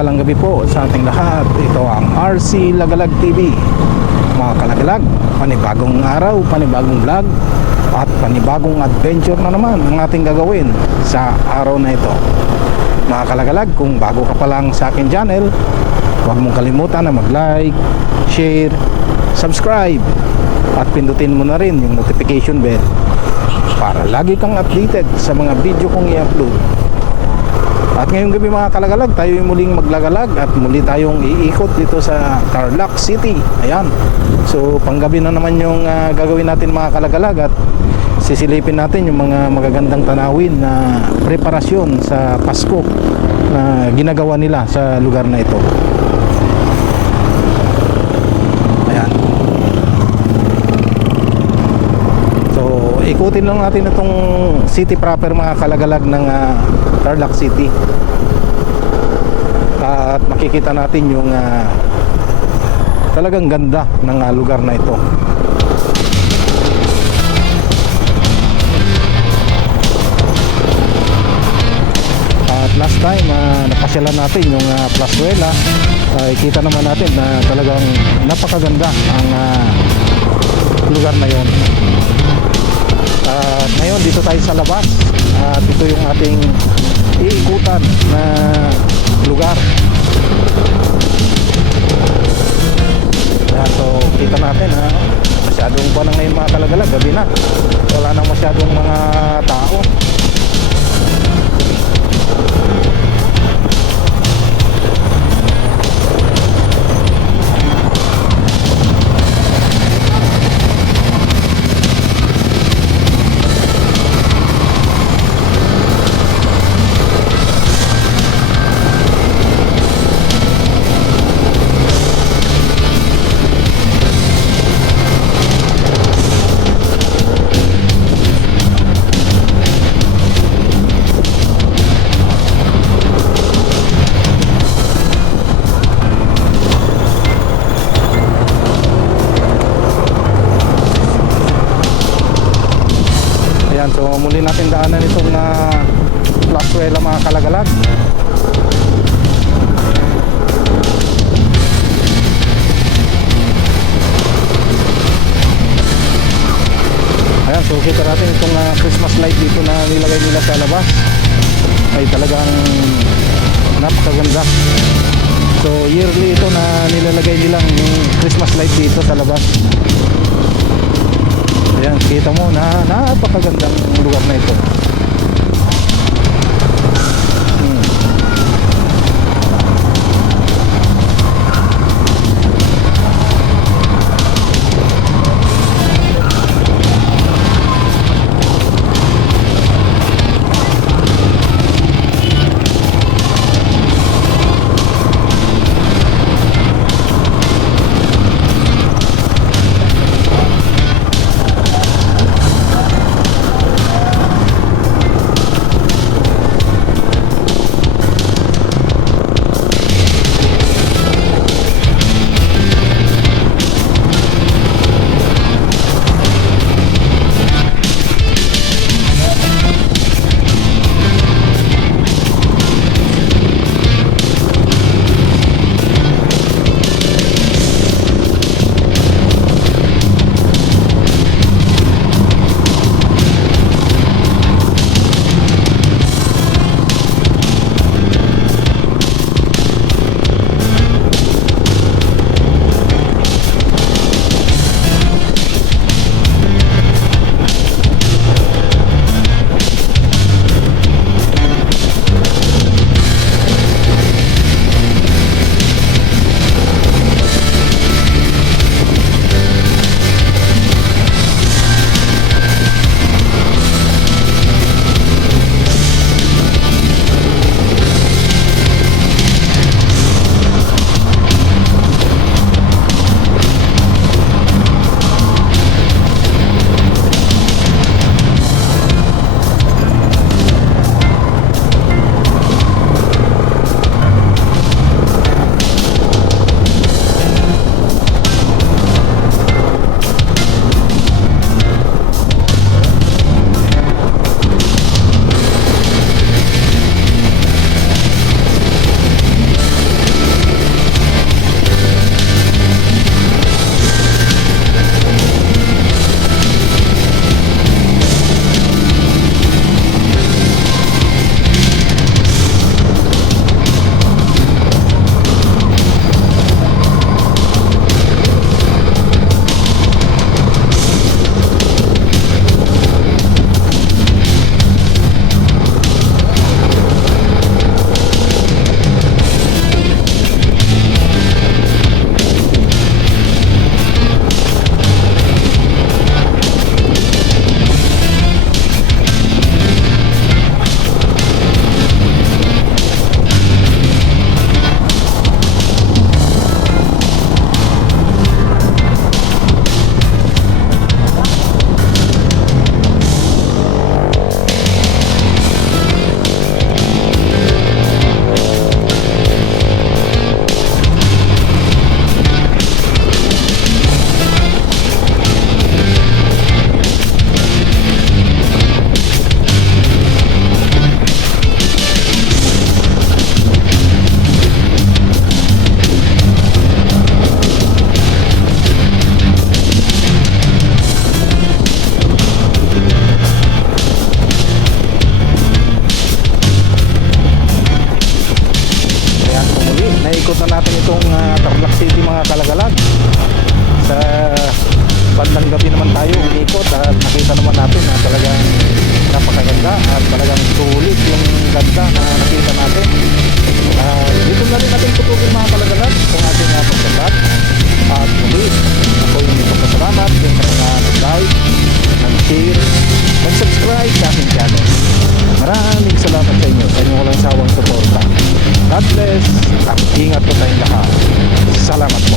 mapagpalang gabi po sa ating lahat. Ito ang RC Lagalag TV. Mga kalagalag, panibagong araw, panibagong vlog at panibagong adventure na naman ang ating gagawin sa araw na ito. Mga kalagalag, kung bago ka pa lang sa akin channel, huwag mong kalimutan na mag-like, share, subscribe at pindutin mo na rin yung notification bell para lagi kang updated sa mga video kong i-upload. At ngayong gabi mga kalagalag, tayo yung muling maglagalag at muli tayong iikot dito sa Tarlac City. Ayan. So panggabi na naman yung gagawin natin mga kalagalag at sisilipin natin yung mga magagandang tanawin na preparasyon sa Pasko na ginagawa nila sa lugar na ito. Ayan. So ikutin lang natin itong city proper mga kalagalag ng Tarlac City at makikita natin yung talagang ganda ng lugar na ito. At last time napasyalan natin yung Plazuela, kita naman natin na talagang napakaganda ang lugar na yon. Ngayon dito tayo sa labas at ito yung ating iikutan na lugar. So kita natin masyadong pa na ngayon mga kalagalag, gabi na, wala nang masyadong mga tao. So muli natin daanan itong Plazuela mga kalagalag. Ayan, so kita natin itong Christmas light dito na nilagay nila sa labas. Ay talagang napakaganda. So yearly ito na nilalagay nilang yung Christmas light dito sa labas. Ayan, kita mo na napakagandang lugar na ito. ganda na nakita natin. Dito na rin natin putulin mga kalagalag kung ating pagkakat. At muli, ako yung ipagpasalamat yung sa mga nag-like, nag-share, nag-subscribe sa aking channel. Maraming salamat sa inyo, sa inyong walang sawang suporta. God bless at ingat po tayong lahat. Salamat.